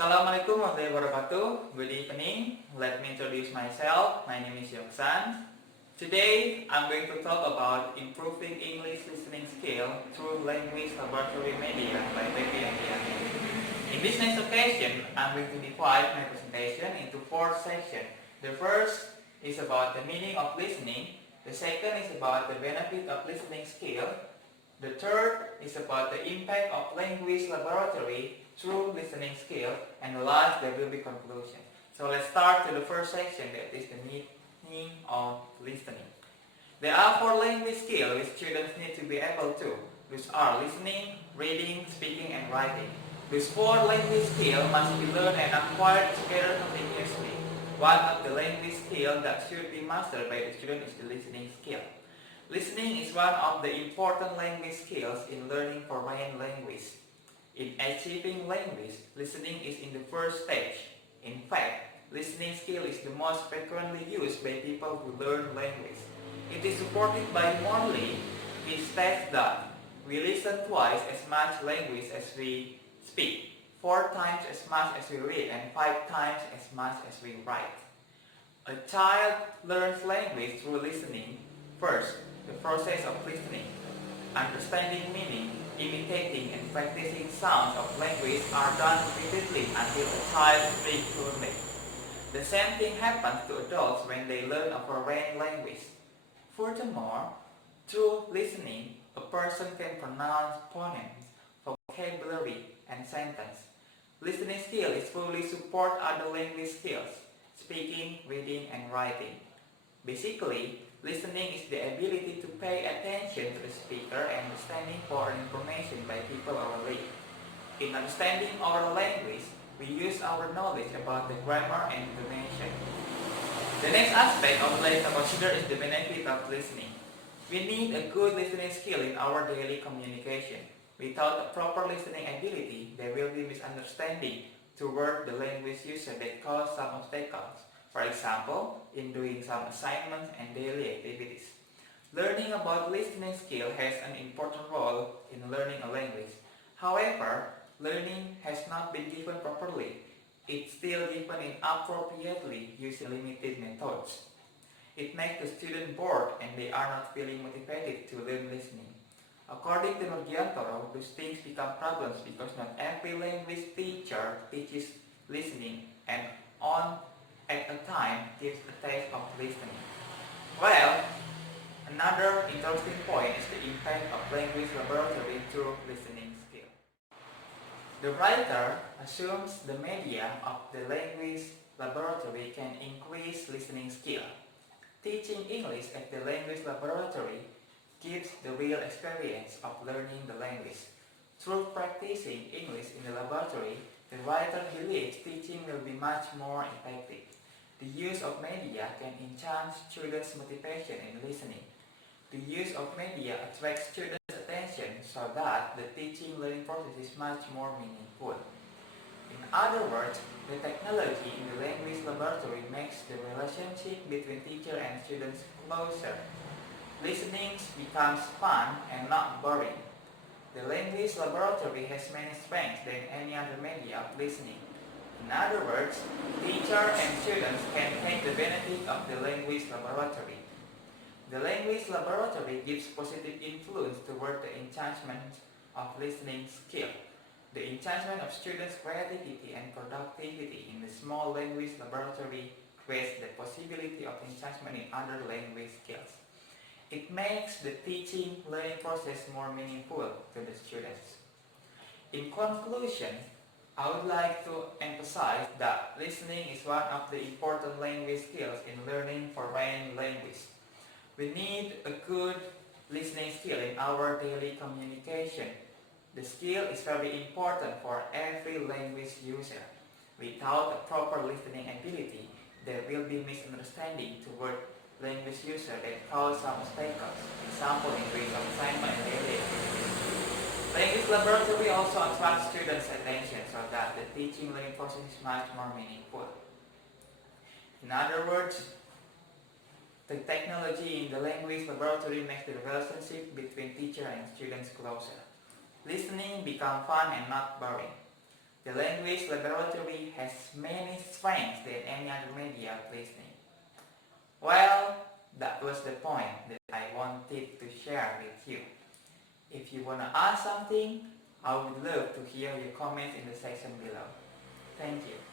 Assalamualaikum warahmatullahi wabarakatuh. Good evening. Let me introduce myself. My name is Yongsan. Today, I'm going to talk about improving English listening skill through language laboratory media by Baby and Diana. In this next occasion, I'm going to divide my presentation into 4 sections. The first is about the meaning of listening. The second is about the benefit of listening skill. The third is about the impact of language laboratory through listening skill, and the last there will be conclusion. So let's start to the first section, that is the meaning of listening. There are 4 language skills which students need to be able to. These are listening, reading, speaking, and writing. These 4 language skills must be learned and acquired together continuously. One of the language skills that should be mastered by the student is the listening skill. Listening is one of the important language skills in learning foreign language. In achieving language, listening is in the first stage. In fact, listening skill is the most frequently used by people who learn language. It is supported by Morley. He states that we listen twice as much language as we speak, 4 times as much as we read, and 5 times as much as we write. A child learns language through listening. First, the process of listening, understanding meaning, imitating and practicing sounds of language are done repeatedly until a child speaks fluently. The same thing happens to adults when they learn a foreign language. Furthermore, through listening, a person can pronounce phonics, vocabulary, and sentence. Listening skill is fully support other language skills, speaking, reading, and writing. Basically, listening is the ability to pay attention to the speaker and understanding foreign information by people orally. In understanding our language, we use our knowledge about the grammar and intonation. The next aspect I would like to consider is the benefit of listening. We need a good listening skill in our daily communication. Without a proper listening ability, there will be misunderstanding toward the language user that cause some obstacles. For example, in doing some assignments and daily activities. Learning about listening skill has an important role in learning a language. However, learning has not been given properly. It's still given inappropriately using limited methods. It makes the student bored and they are not feeling motivated to learn listening. According to Nurgiantoro, these things become problems because not every language teacher teaches listening and at a time gives a taste of listening. Well, another interesting point is the impact of language laboratory through listening skill. The writer assumes the media of the language laboratory can increase listening skill. Teaching English at the language laboratory gives the real experience of learning the language. Through practicing English in the laboratory, the writer believes teaching will be much more effective. The use of media can enhance students' motivation in listening. The use of media attracts students' attention so that the teaching-learning process is much more meaningful. In other words, the technology in the language laboratory makes the relationship between teacher and students closer. Listening becomes fun and not boring. The language laboratory has many strengths than any other media of listening. In other words, teacher and students can take the benefit of the language laboratory. The language laboratory gives positive influence toward the enhancement of listening skill. The enhancement of students' creativity and productivity in the small language laboratory creates the possibility of enhancement in other language skills. It makes the teaching-learning process more meaningful to the students. In conclusion, I would like to emphasize that listening is one of the important language skills in learning foreign language. We need a good listening skill in our daily communication. The skill is very important for every language user. Without a proper listening ability, there will be misunderstanding toward language user that cause some obstacles. Example in doing some assignment and daily activities. Language laboratory also attracts students' attention so that the teaching-learning process is much more meaningful. In other words, the technology in the language laboratory makes the relationship between teacher and students closer. Listening becomes fun and not boring. The language laboratory has many strengths than any other media of listening. Well, that was the point that I wanted to share with you. If you want to ask something, I would love to hear your comments in the section below. Thank you.